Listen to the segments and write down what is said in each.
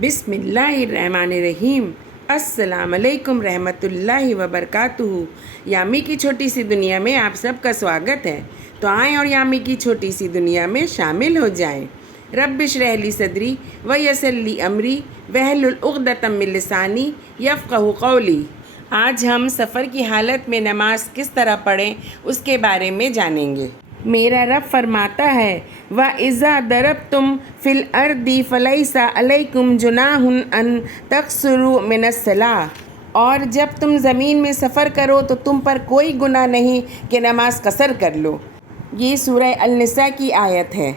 بسم اللہ الرحمن الرحیم۔ السلام علیکم رحمۃ اللہ وبرکاتہ۔ یامی کی چھوٹی سی دنیا میں آپ سب کا سواگت ہے، تو آئیں اور یامی کی چھوٹی سی دنیا میں شامل ہو جائیں۔ رب اشرح لی صدری ویسر لی امری واحلل عقدۃ من لسانی یفقہوا قولی۔ آج ہم سفر کی حالت میں نماز کس طرح پڑھیں اس کے بارے میں جانیں گے۔ میرا رب فرماتا ہے وَإِذَا ضَرَبْتُمْ فِي الْأَرْضِ فَلَيْسَ عَلَيْكُمْ جُنَاحٌ أَن تَقْصُرُوا مِنَ الصَّلَاةِ، اور جب تم زمین میں سفر کرو تو تم پر کوئی گناہ نہیں کہ نماز قصر کر لو۔ یہ سورہ النساء کی آیت ہے،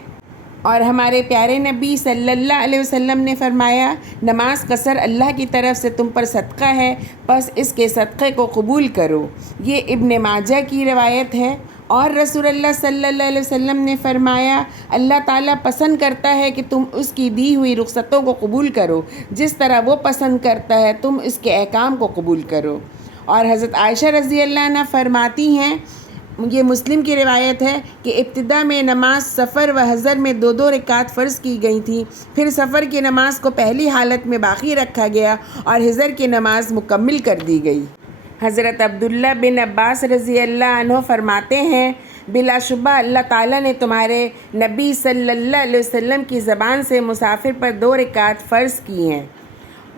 اور ہمارے پیارے نبی صلی اللہ علیہ وسلم نے فرمایا نماز قصر اللہ کی طرف سے تم پر صدقہ ہے، پس اس کے صدقے کو قبول کرو۔ یہ ابن ماجہ کی روایت ہے، اور رسول اللہ صلی اللہ علیہ وسلم نے فرمایا اللہ تعالیٰ پسند کرتا ہے کہ تم اس کی دی ہوئی رخصتوں کو قبول کرو جس طرح وہ پسند کرتا ہے تم اس کے احکام کو قبول کرو۔ اور حضرت عائشہ رضی اللہ عنہ فرماتی ہیں، یہ مسلم کی روایت ہے کہ ابتدا میں نماز سفر و حضر میں 2 رکعت فرض کی گئی تھی، پھر سفر کی نماز کو پہلی حالت میں باقی رکھا گیا اور حضر کی نماز مکمل کر دی گئی۔ حضرت عبداللہ بن عباس رضی اللہ عنہ فرماتے ہیں بلا شبہ اللہ تعالیٰ نے تمہارے نبی صلی اللہ علیہ وسلم کی زبان سے مسافر پر 2 رکعت فرض کی ہیں۔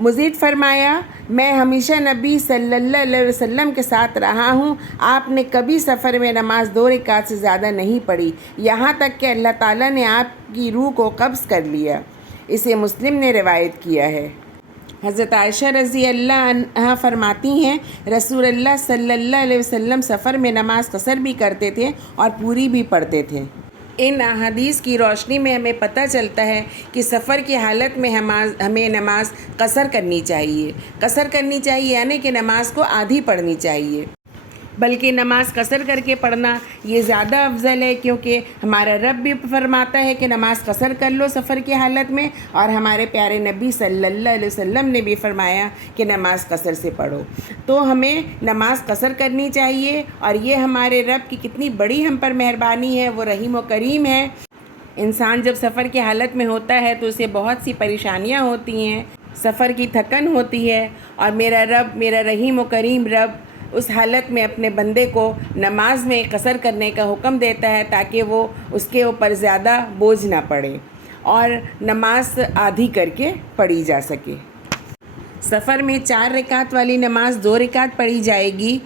مزید فرمایا میں ہمیشہ نبی صلی اللہ علیہ وسلم کے ساتھ رہا ہوں، آپ نے کبھی سفر میں نماز 2 رکعت سے زیادہ نہیں پڑھی، یہاں تک کہ اللہ تعالیٰ نے آپ کی روح کو قبض کر لیا۔ اسے مسلم نے روایت کیا ہے۔ حضرت عائشہ رضی اللہ عنہ فرماتی ہیں رسول اللہ صلی اللہ علیہ وسلم سفر میں نماز قصر بھی کرتے تھے اور پوری بھی پڑھتے تھے۔ ان احادیث کی روشنی میں ہمیں پتہ چلتا ہے کہ سفر کی حالت میں ہمیں نماز قصر کرنی چاہیے۔ قصر کرنی چاہیے یعنی کہ نماز کو آدھی پڑھنی چاہیے، بلکہ نماز قصر کر کے پڑھنا یہ زیادہ افضل ہے، کیونکہ ہمارا رب بھی فرماتا ہے کہ نماز قصر کر لو سفر کی حالت میں، اور ہمارے پیارے نبی صلی اللہ علیہ وسلم نے بھی فرمایا کہ نماز قصر سے پڑھو۔ تو ہمیں نماز قصر کرنی چاہیے، اور یہ ہمارے رب کی کتنی بڑی ہم پر مہربانی ہے، وہ رحیم و کریم ہے۔ انسان جب سفر کی حالت میں ہوتا ہے تو اسے بہت سی پریشانیاں ہوتی ہیں، سفر کی تھکن ہوتی ہے، اور میرا رب، میرا رحیم و کریم رب اس حالت میں اپنے بندے کو نماز میں قصر کرنے کا حکم دیتا ہے تاکہ وہ اس کے اوپر زیادہ بوجھ نہ پڑے اور نماز آدھی کر کے پڑھی جا سکے۔ سفر میں 4 رکعت والی نماز 2 رکعت پڑھی جائے گی،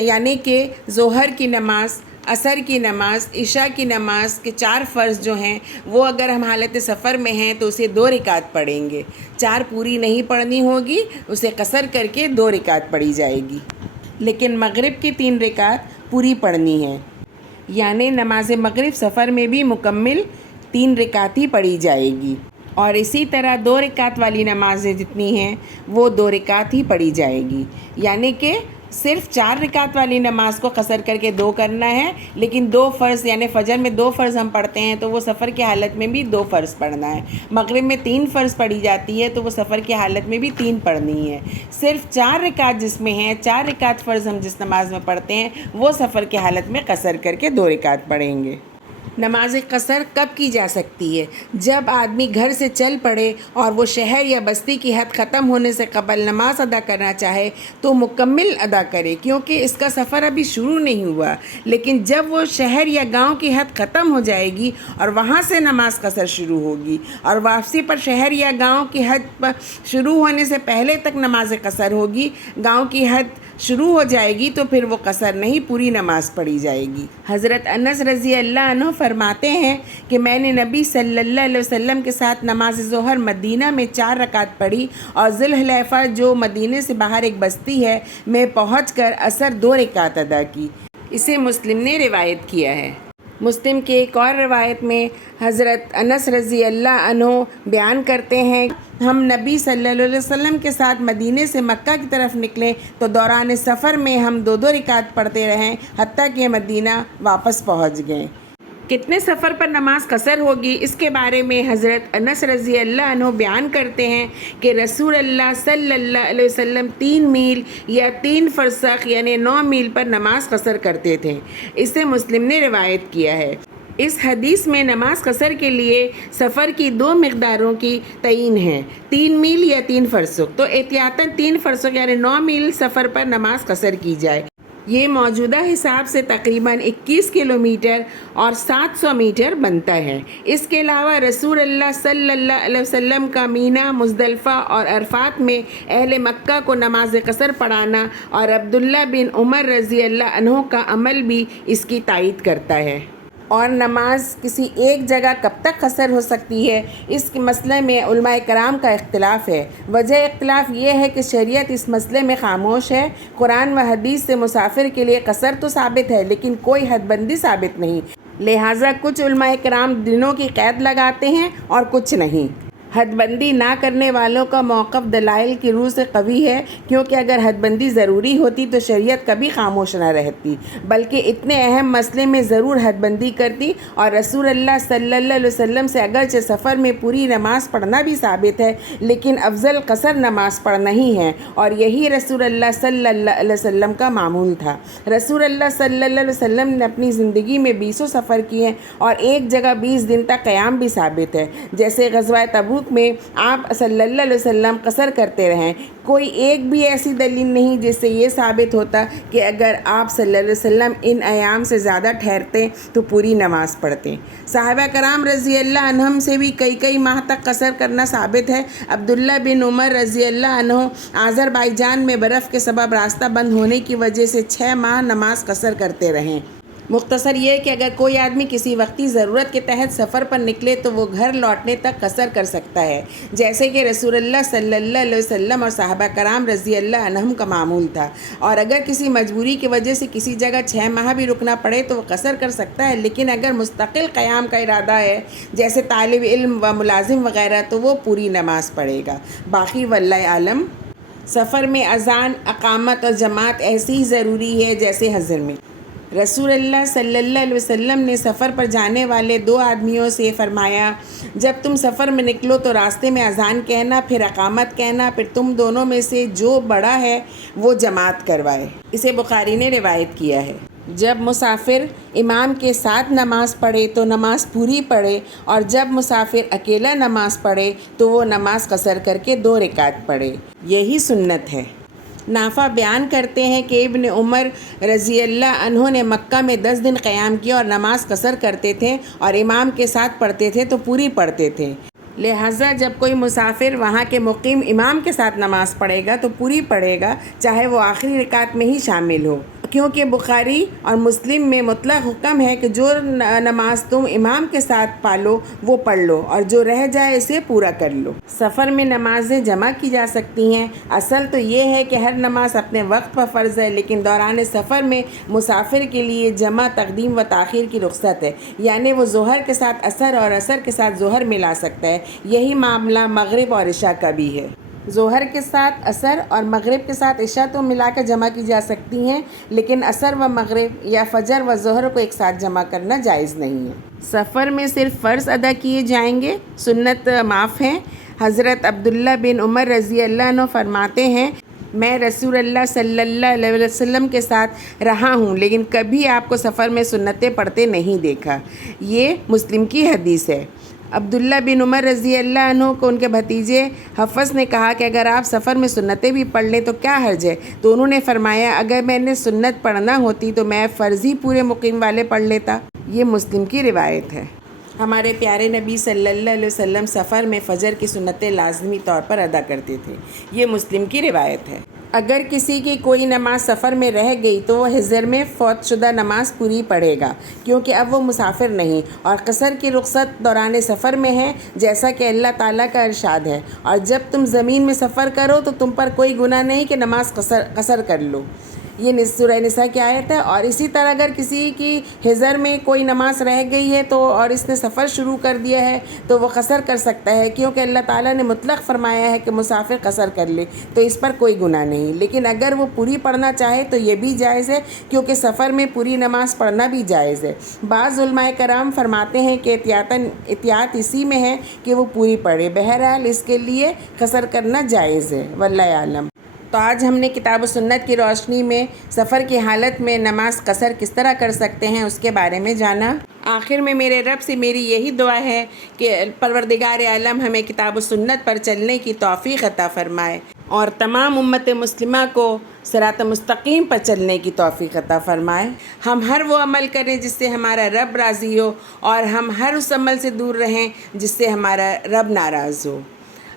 یعنی کہ ظہر کی نماز، عصر کی نماز، عشاء کی نماز کے 4 فرض جو ہیں وہ اگر ہم حالت سفر میں ہیں تو اسے 2 رکعت پڑھیں گے۔ 4 پوری نہیں پڑھنی ہوگی، اسے قصر کر کے 2 رکعت پڑھی جائے گی۔ لیکن مغرب کی 3 رکعت پوری پڑھنی ہے، یعنی نماز مغرب سفر میں بھی مکمل 3 رکعت ہی پڑھی جائے گی، اور اسی طرح 2 رکعت والی نمازیں جتنی ہیں وہ 2 رکعت ہی پڑھی جائے گی، یعنی کہ صرف 4 رکعت والی نماز کو قصر کر کے 2 کرنا ہے، لیکن 2 فرض یعنی فجر میں 2 فرض ہم پڑھتے ہیں تو وہ سفر کی حالت میں بھی 2 فرض پڑھنا ہے۔ مغرب میں 3 فرض پڑھی جاتی ہے تو وہ سفر کی حالت میں بھی 3 پڑھنی ہے۔ صرف 4 رکعت جس میں ہیں، 4 رکعت فرض ہم جس نماز میں پڑھتے ہیں وہ سفر کی حالت میں قصر کر کے 2 رکعت پڑھیں گے۔ نماز قصر کب کی جا سکتی ہے؟ جب آدمی گھر سے چل پڑے اور وہ شہر یا بستی کی حد ختم ہونے سے قبل نماز ادا کرنا چاہے تو مکمل ادا کرے، کیونکہ اس کا سفر ابھی شروع نہیں ہوا۔ لیکن جب وہ شہر یا گاؤں کی حد ختم ہو جائے گی اور وہاں سے نماز قصر شروع ہوگی، اور واپسی پر شہر یا گاؤں کی حد شروع ہونے سے پہلے تک نماز قصر ہوگی، گاؤں کی حد شروع ہو جائے گی تو پھر وہ قصر نہیں، پوری نماز پڑھی جائے گی۔ حضرت انس رضی اللہ عنہ فرماتے ہیں کہ میں نے نبی صلی اللہ علیہ وسلم کے ساتھ نماز ظہر مدینہ میں 4 رکعت پڑھی، اور ذو الحلیفہ جو مدینہ سے باہر ایک بستی ہے میں پہنچ کر عصر 2 رکعت ادا کی۔ اسے مسلم نے روایت کیا ہے۔ مسلم کے ایک اور روایت میں حضرت انس رضی اللہ عنہ بیان کرتے ہیں ہم نبی صلی اللہ علیہ وسلم کے ساتھ مدینے سے مکہ کی طرف نکلے تو دوران سفر میں ہم 2 رکعت پڑھتے رہیں حتیٰ کہ مدینہ واپس پہنچ گئے۔ کتنے سفر پر نماز قصر ہوگی اس کے بارے میں حضرت انس رضی اللہ عنہ بیان کرتے ہیں کہ رسول اللہ صلی اللہ علیہ وسلم 3 میل یا 3 فرسخ یعنی 9 میل پر نماز قصر کرتے تھے۔ اسے مسلم نے روایت کیا ہے۔ اس حدیث میں نماز قصر کے لیے سفر کی 2 مقداروں کی تعین ہے، 3 میل یا 3 فرسخ۔ تو احتیاطاً 3 فرسخ یعنی 9 میل سفر پر نماز قصر کی جائے۔ یہ موجودہ حساب سے تقریباً 21 کلومیٹر اور 700 میٹر بنتا ہے۔ اس کے علاوہ رسول اللہ صلی اللہ علیہ وسلم کا مینا، مزدلفہ اور عرفات میں اہل مکہ کو نماز قصر پڑھانا اور عبداللہ بن عمر رضی اللہ عنہ کا عمل بھی اس کی تائید کرتا ہے۔ اور نماز کسی ایک جگہ کب تک قصر ہو سکتی ہے، اس کے مسئلے میں علماء کرام کا اختلاف ہے۔ وجہ اختلاف یہ ہے کہ شریعت اس مسئلے میں خاموش ہے۔ قرآن و حدیث سے مسافر کے لیے قصر تو ثابت ہے لیکن کوئی حد بندی ثابت نہیں، لہٰذا کچھ علماء کرام دنوں کی قید لگاتے ہیں اور کچھ نہیں۔ حد بندی نہ کرنے والوں کا موقف دلائل کی روح سے قوی ہے، کیونکہ اگر حد بندی ضروری ہوتی تو شریعت کبھی خاموش نہ رہتی، بلکہ اتنے اہم مسئلے میں ضرور حد بندی کرتی۔ اور رسول اللہ صلی اللہ علیہ وسلم سے اگرچہ سفر میں پوری نماز پڑھنا بھی ثابت ہے، لیکن افضل قصر نماز پڑھنا ہی ہے، اور یہی رسول اللہ صلی اللہ علیہ وسلم کا معمول تھا۔ رسول اللہ صلی اللہ علیہ وسلم نے اپنی زندگی میں 20 سفر کیے اور ایک جگہ 20 دن تک قیام بھی ثابت ہے، جیسے غزوہ تبوک میں آپ صلی اللہ علیہ وسلم قصر کرتے رہیں۔ کوئی ایک بھی ایسی دلیل نہیں جس سے یہ ثابت ہوتا کہ اگر آپ صلی اللہ علیہ وسلم ان ایام سے زیادہ ٹھہرتے تو پوری نماز پڑھتے۔ صحابہ کرام رضی اللہ عنہم سے بھی کئی ماہ تک قصر کرنا ثابت ہے۔ عبداللہ بن عمر رضی اللہ عنہ آذربائیجان میں برف کے سبب راستہ بند ہونے کی وجہ سے 6 ماہ نماز قصر کرتے رہیں۔ مختصر یہ کہ اگر کوئی آدمی کسی وقتی ضرورت کے تحت سفر پر نکلے تو وہ گھر لوٹنے تک قصر کر سکتا ہے، جیسے کہ رسول اللہ صلی اللہ علیہ وسلم اور صحابہ کرام رضی اللہ عنہم کا معمول تھا۔ اور اگر کسی مجبوری کی وجہ سے کسی جگہ 6 ماہ بھی رکنا پڑے تو وہ قصر کر سکتا ہے، لیکن اگر مستقل قیام کا ارادہ ہے جیسے طالب علم و ملازم وغیرہ تو وہ پوری نماز پڑھے گا۔ باقی واللہ عالم۔ سفر میں اذان، اقامت اور جماعت ایسی ہی ضروری ہے جیسے حضر میں۔ رسول اللہ صلی اللہ علیہ وسلم نے سفر پر جانے والے 2 آدمیوں سے فرمایا، جب تم سفر میں نکلو تو راستے میں اذان کہنا، پھر اقامت کہنا، پھر تم دونوں میں سے جو بڑا ہے وہ جماعت کروائے۔ اسے بخاری نے روایت کیا ہے۔ جب مسافر امام کے ساتھ نماز پڑھے تو نماز پوری پڑھے، اور جب مسافر اکیلا نماز پڑھے تو وہ نماز قصر کر کے 2 رکعت پڑھے، یہی سنت ہے۔ نافع بیان کرتے ہیں کہ ابن عمر رضی اللہ عنہ نے مکہ میں 10 دن قیام کیا اور نماز قصر کرتے تھے اور امام کے ساتھ پڑھتے تھے تو پوری پڑھتے تھے۔ لہٰذا جب کوئی مسافر وہاں کے مقیم امام کے ساتھ نماز پڑھے گا تو پوری پڑھے گا، چاہے وہ آخری رکعت میں ہی شامل ہو، کیونکہ بخاری اور مسلم میں مطلق حکم ہے کہ جو نماز تم امام کے ساتھ پالو وہ پڑھ لو اور جو رہ جائے اسے پورا کر لو۔ سفر میں نمازیں جمع کی جا سکتی ہیں۔ اصل تو یہ ہے کہ ہر نماز اپنے وقت پر فرض ہے، لیکن دوران سفر میں مسافر کے لیے جمع تقدیم و تاخیر کی رخصت ہے، یعنی وہ ظہر کے ساتھ عصر اور عصر کے ساتھ ظہر ملا سکتا ہے۔ یہی معاملہ مغرب اور عشاء کا بھی ہے۔ ظہر کے ساتھ عصر اور مغرب کے ساتھ عشاء تو ملا کر جمع کی جا سکتی ہیں، لیکن عصر و مغرب یا فجر و ظہر کو ایک ساتھ جمع کرنا جائز نہیں ہے۔ سفر میں صرف فرض ادا کیے جائیں گے، سنت معاف ہیں۔ حضرت عبداللہ بن عمر رضی اللہ عنہ فرماتے ہیں، میں رسول اللہ صلی اللہ علیہ وسلم کے ساتھ رہا ہوں لیکن کبھی آپ کو سفر میں سنتیں پڑھتے نہیں دیکھا۔ یہ مسلم کی حدیث ہے۔ عبداللہ بن عمر رضی اللہ عنہ کو ان کے بھتیجے حفص نے کہا کہ اگر آپ سفر میں سنتیں بھی پڑھ لیں تو کیا حرج ہے؟ تو انہوں نے فرمایا، اگر میں نے سنت پڑھنا ہوتی تو میں فرض ہی پورے مقیم والے پڑھ لیتا۔ یہ مسلم کی روایت ہے۔ ہمارے پیارے نبی صلی اللہ علیہ وسلم سفر میں فجر کی سنتیں لازمی طور پر ادا کرتے تھے۔ یہ مسلم کی روایت ہے۔ اگر کسی کی کوئی نماز سفر میں رہ گئی تو وہ حضر میں فوت شدہ نماز پوری پڑھے گا، کیونکہ اب وہ مسافر نہیں، اور قصر کی رخصت دوران سفر میں ہے، جیسا کہ اللہ تعالیٰ کا ارشاد ہے، اور جب تم زمین میں سفر کرو تو تم پر کوئی گناہ نہیں کہ نماز قصر کر لو۔ یہ سورہ نساء کی آیت ہے۔ اور اسی طرح اگر کسی کی حضر میں کوئی نماز رہ گئی ہے تو اور اس نے سفر شروع کر دیا ہے تو وہ قصر کر سکتا ہے، کیونکہ اللہ تعالیٰ نے مطلق فرمایا ہے کہ مسافر قصر کر لے، تو اس پر کوئی گناہ نہیں۔ لیکن اگر وہ پوری پڑھنا چاہے تو یہ بھی جائز ہے، کیونکہ سفر میں پوری نماز پڑھنا بھی جائز ہے۔ بعض علماء کرام فرماتے ہیں کہ احتیاط اسی میں ہے کہ وہ پوری پڑھے، بہرحال اس کے لیے قصر کرنا جائز ہے، واللہ عالم۔ تو آج ہم نے کتاب و سنت کی روشنی میں سفر کی حالت میں نماز قصر کس طرح کر سکتے ہیں اس کے بارے میں جانا۔ آخر میں میرے رب سے میری یہی دعا ہے کہ پروردگار عالم ہمیں کتاب و سنت پر چلنے کی توفیق عطا فرمائے اور تمام امت مسلمہ کو صراط مستقیم پر چلنے کی توفیق عطا فرمائے۔ ہم ہر وہ عمل کریں جس سے ہمارا رب راضی ہو، اور ہم ہر اس عمل سے دور رہیں جس سے ہمارا رب ناراض ہو۔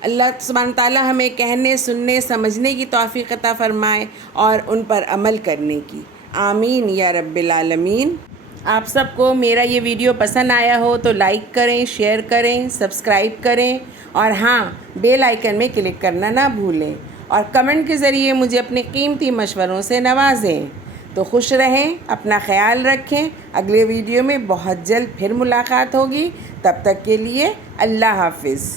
اللہ سبحانہ تعالیٰ ہمیں کہنے، سننے، سمجھنے کی توفیق عطا فرمائے اور ان پر عمل کرنے کی۔ آمین یا رب العالمین۔ آپ سب کو میرا یہ ویڈیو پسند آیا ہو تو لائک کریں، شیئر کریں، سبسکرائب کریں، اور ہاں، بیل آئیکن میں کلک کرنا نہ بھولیں، اور کمنٹ کے ذریعے مجھے اپنے قیمتی مشوروں سے نوازیں۔ تو خوش رہیں، اپنا خیال رکھیں۔ اگلے ویڈیو میں بہت جلد پھر ملاقات ہوگی۔ تب تک کے لیے اللہ حافظ۔